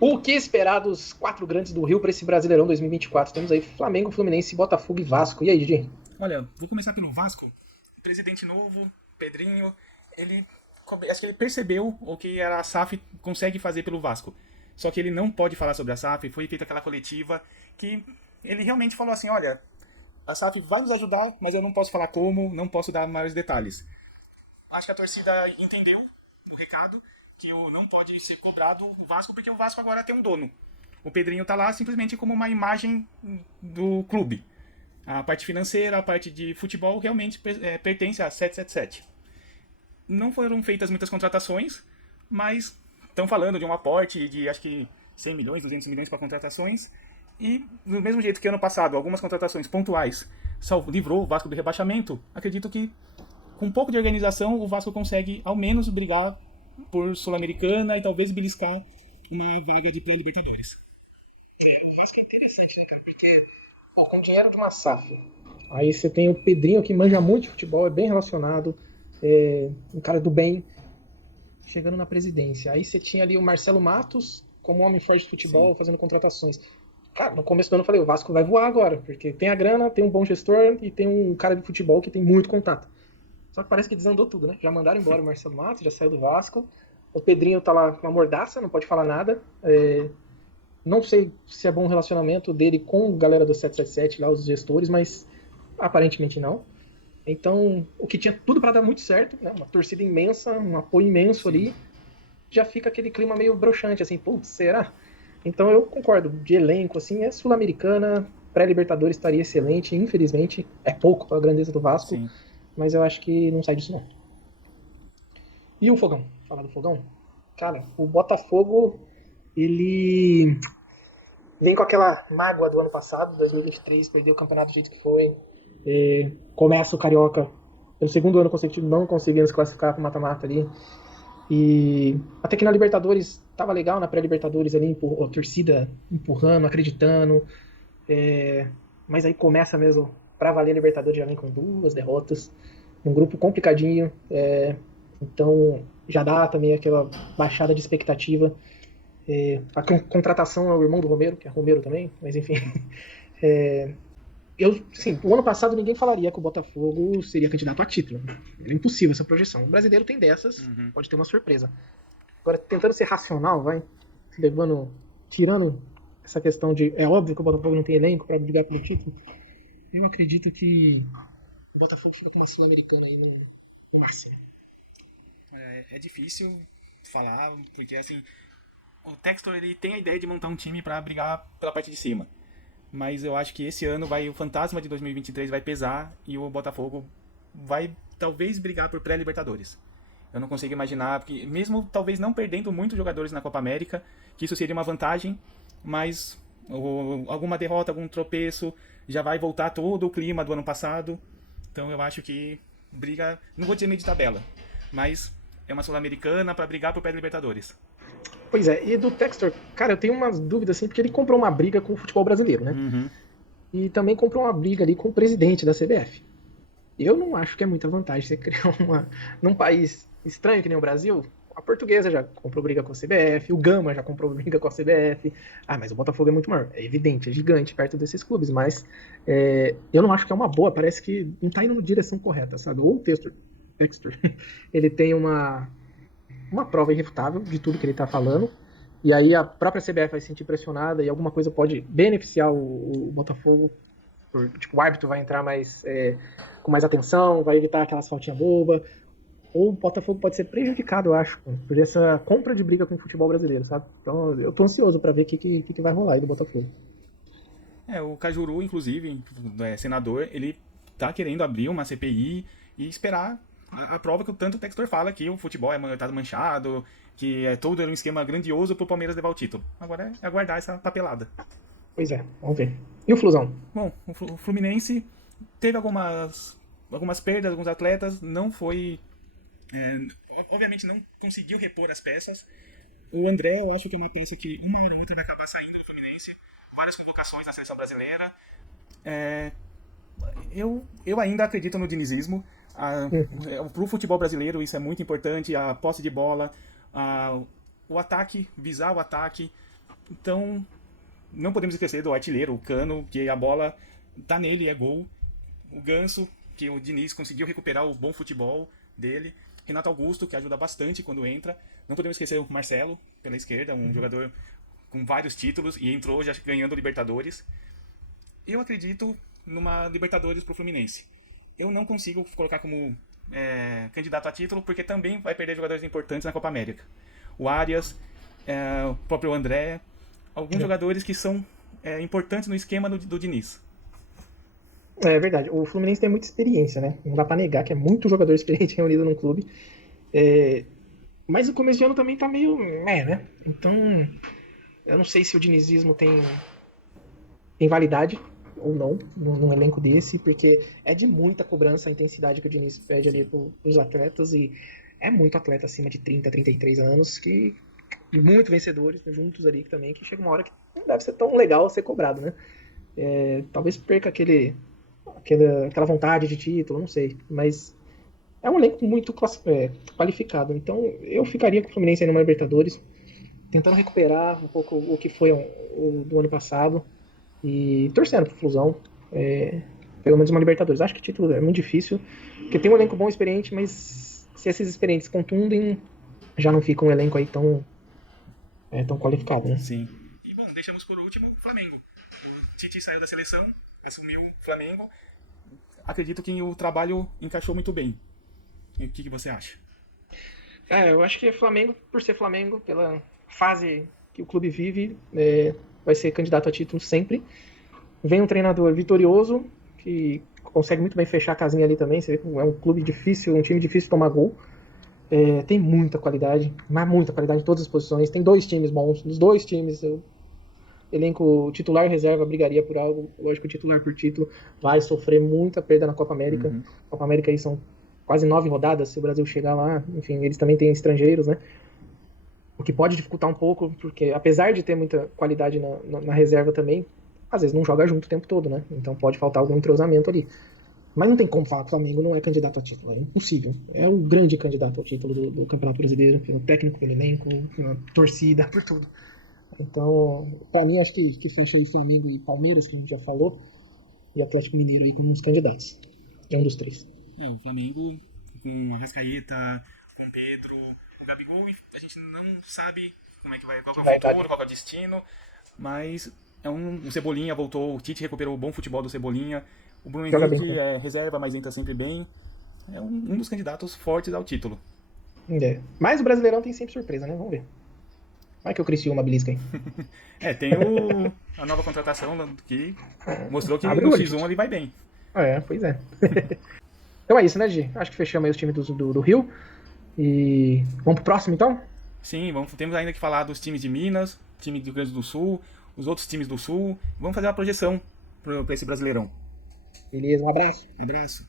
O que esperar dos quatro grandes do Rio para esse Brasileirão 2024? Temos aí Flamengo, Fluminense, Botafogo e Vasco. E aí, Didi? Olha, vou começar pelo Vasco. Presidente novo, Pedrinho, ele acho que ele percebeu o que a SAF consegue fazer pelo Vasco. Só que ele não pode falar sobre a SAF, foi feita aquela coletiva que ele realmente falou assim, olha, a SAF vai nos ajudar, mas eu não posso falar como, não posso dar maiores detalhes. Acho que a torcida entendeu o recado, que não pode ser cobrado o Vasco, porque o Vasco agora tem um dono. O Pedrinho tá lá simplesmente como uma imagem do clube. A parte financeira, a parte de futebol realmente pertence a 777. Não foram feitas muitas contratações, mas estão falando de um aporte de acho que 100 milhões, 200 milhões para contratações. E do mesmo jeito que ano passado, algumas contratações pontuais livrou o Vasco do rebaixamento, acredito que com um pouco de organização o Vasco consegue ao menos brigar por Sul-Americana e talvez beliscar uma vaga de pré-Libertadores. O Vasco é interessante, né, cara? Porque com dinheiro de uma SAF. Aí você tem o Pedrinho que manja muito de futebol, é bem relacionado, um cara do bem, chegando na presidência. Aí você tinha ali o Marcelo Matos como homem forte de futebol, Sim. fazendo contratações. Cara, no começo do ano eu falei, o Vasco vai voar agora, porque tem a grana, tem um bom gestor e tem um cara de futebol que tem muito contato. Só que parece que desandou tudo, né? Já mandaram embora o Marcelo Matos, já saiu do Vasco. O Pedrinho tá lá com uma mordaça, não pode falar nada. Não sei se é bom o relacionamento dele com a galera do 777, lá, os gestores, mas aparentemente não. Então, o que tinha tudo para dar muito certo, né? Uma torcida imensa, um apoio imenso Sim. ali, já fica aquele clima meio broxante, assim, putz, será? Então eu concordo, de elenco, assim, é Sul-Americana, pré-Libertadores estaria excelente, infelizmente, é pouco para a grandeza do Vasco, Sim. mas eu acho que não sai disso não. E o Fogão? Falar do Fogão? Cara, o Botafogo, ele vem com aquela mágoa do ano passado, 2023, perdeu o campeonato do jeito que foi. Começa o Carioca pelo segundo ano consecutivo, não conseguindo se classificar para o mata-mata ali. E até que na Libertadores tava legal, na pré-Libertadores ali, a torcida empurrando, acreditando. Mas aí começa mesmo, pra valer a Libertadores já vem com duas derrotas. Um grupo complicadinho. Então já dá também aquela baixada de expectativa. A contratação é o irmão do Romero, que é Romero também, mas enfim. Sim, o ano passado ninguém falaria que o Botafogo seria candidato a título. Era impossível essa projeção. O brasileiro tem dessas, Uhum. pode ter uma surpresa. Agora, tentando ser racional, vai, levando, tirando essa questão de. É óbvio que o Botafogo não tem elenco para brigar pelo título. Eu acredito que o Botafogo fica com uma Sul-Americana aí no máximo. É difícil falar, porque assim, o Textor ele tem a ideia de montar um time para brigar pela parte de cima. Mas eu acho que esse ano o fantasma de 2023 vai pesar e o Botafogo vai talvez brigar por pré-Libertadores. Eu não consigo imaginar, porque mesmo talvez não perdendo muitos jogadores na Copa América, que isso seria uma vantagem, mas alguma derrota, algum tropeço, já vai voltar todo o clima do ano passado. Então eu acho que briga, não vou dizer meio de tabela, mas é uma Sul-Americana para brigar por pré-Libertadores. Pois é, e do Textor, cara, eu tenho umas dúvidas assim, porque ele comprou uma briga com o futebol brasileiro, né? Uhum. E também comprou uma briga ali com o presidente da CBF. Eu não acho que é muita vantagem você criar uma. Num país estranho que nem o Brasil, a portuguesa já comprou briga com a CBF, o Gama já comprou briga com a CBF. Ah, mas o Botafogo é muito maior. É evidente, é gigante perto desses clubes, mas eu não acho que é uma boa. Parece que não tá indo na direção correta, sabe? Ou o Textor, ele tem uma prova irrefutável de tudo que ele tá falando. E aí a própria CBF vai se sentir pressionada e alguma coisa pode beneficiar o Botafogo. Tipo, o árbitro vai entrar com mais atenção, vai evitar aquelas faltinhas bobas. Ou o Botafogo pode ser prejudicado, eu acho, por essa compra de briga com o futebol brasileiro, sabe? Então eu tô ansioso pra ver o que vai rolar aí do Botafogo. O Cajuru, inclusive, senador, ele tá querendo abrir uma CPI e esperar a prova que o tanto o Textor fala que o futebol tá manchado, que é todo um esquema grandioso pro Palmeiras levar o título. Agora é aguardar essa papelada. Pois é, vamos ver. E o Flusão? Bom, o Fluminense teve algumas perdas, alguns atletas, não foi. Obviamente não conseguiu repor as peças. O André, eu acho que é uma peça que uma hora ou outra vai acabar saindo do Fluminense. Várias convocações na seleção brasileira. Eu ainda acredito no dinizismo. Para o futebol brasileiro isso é muito importante, a posse de bola, o ataque, visar o ataque. Então, não podemos esquecer do artilheiro, o Cano, que a bola tá nele, é gol. O Ganso, que o Diniz conseguiu recuperar o bom futebol dele. Renato Augusto, que ajuda bastante quando entra. Não podemos esquecer o Marcelo, pela esquerda, um jogador com vários títulos e entrou já ganhando Libertadores. Eu acredito numa Libertadores pro Fluminense. Eu não consigo colocar como candidato a título, porque também vai perder jogadores importantes na Copa América. O Arias, o próprio André, alguns jogadores que são importantes no esquema do Diniz. É verdade. O Fluminense tem muita experiência, né? Não dá pra negar que é muito jogador experiente reunido num clube. Mas o começo de ano também tá meio né? Então, eu não sei se o dinizismo tem validade ou não num elenco desse, porque é de muita cobrança a intensidade que o Diniz pede ali pros atletas, e é muito atleta acima de 30, 33 anos, que muito vencedores juntos ali também, que chega uma hora que não deve ser tão legal ser cobrado, né? Talvez perca aquela vontade de título, não sei, mas é um elenco muito qualificado, então eu ficaria com o Fluminense aí numa Libertadores, tentando recuperar um pouco o que foi o do ano passado e torcendo pro Flusão, pelo menos uma Libertadores. Acho que título é muito difícil, porque tem um elenco bom e experiente, mas se esses experientes contundem, já não fica um elenco aí tão qualificado, né? Sim. E bom, deixamos por último o Flamengo. O Tite saiu da seleção, assumiu o Flamengo. Acredito que o trabalho encaixou muito bem. E o que você acha? Eu acho que Flamengo, por ser Flamengo, pela fase que o clube vive, vai ser candidato a título sempre. Vem um treinador vitorioso, que consegue muito bem fechar a casinha ali também. Você vê que é um clube difícil, um time difícil de tomar gol. Tem muita qualidade, mas muita qualidade em todas as posições. Tem 2 times bons, dos 2 times. Elenco titular e reserva brigaria por algo. Lógico, o titular por título vai sofrer muita perda na Copa América. Copa América aí são quase 9 rodadas, se o Brasil chegar lá. Enfim, eles também têm estrangeiros, né? O que pode dificultar um pouco, porque apesar de ter muita qualidade na reserva também, às vezes não joga junto o tempo todo, né? Então pode faltar algum entrosamento ali. Mas não tem como falar que o Flamengo não é candidato a título. É impossível. É o grande candidato ao título do Campeonato Brasileiro, pelo técnico, pelo elenco, pela torcida, por tudo. Então, pra mim, acho que fecha aí Flamengo e Palmeiras, que a gente já falou, e Atlético Mineiro aí como os candidatos. É um dos 3. O Flamengo com a Arrascaeta, com o Pedro, o Gabigol, a gente não sabe como é que vai, qual é o futuro, qual é o destino, mas o Cebolinha voltou, o Tite recuperou o bom futebol do Cebolinha, o Bruno Henrique é reserva, mas entra sempre bem. É um dos candidatos fortes ao título. Mas o Brasileirão tem sempre surpresa, né? Vamos ver. Vai que eu cresci uma belisca aí. Tem a nova contratação que mostrou que no X1 ele vai bem. Pois é. Então é isso, né, Gi? Acho que fechamos aí os times do Rio. E vamos pro próximo, então? Sim, temos ainda que falar dos times de Minas, time do Rio Grande do Sul, os outros times do Sul. Vamos fazer uma projeção para esse Brasileirão. Beleza, um abraço. Um abraço.